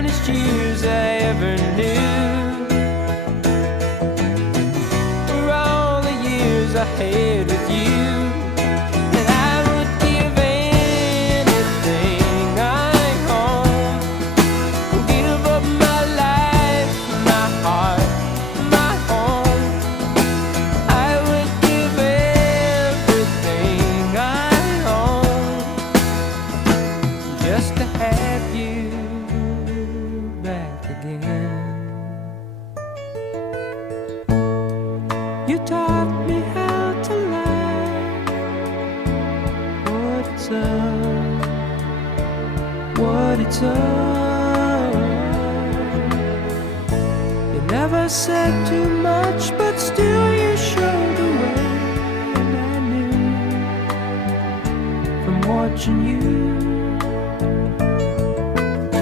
finest years I ever knew were all the years I had with you. And I would give anything I own, give up my life, my heart, my home. I would give everything I own just to have you back again. You taught me how to love, what it's up. You never said too much, but still you showed the way. And I knew from watching you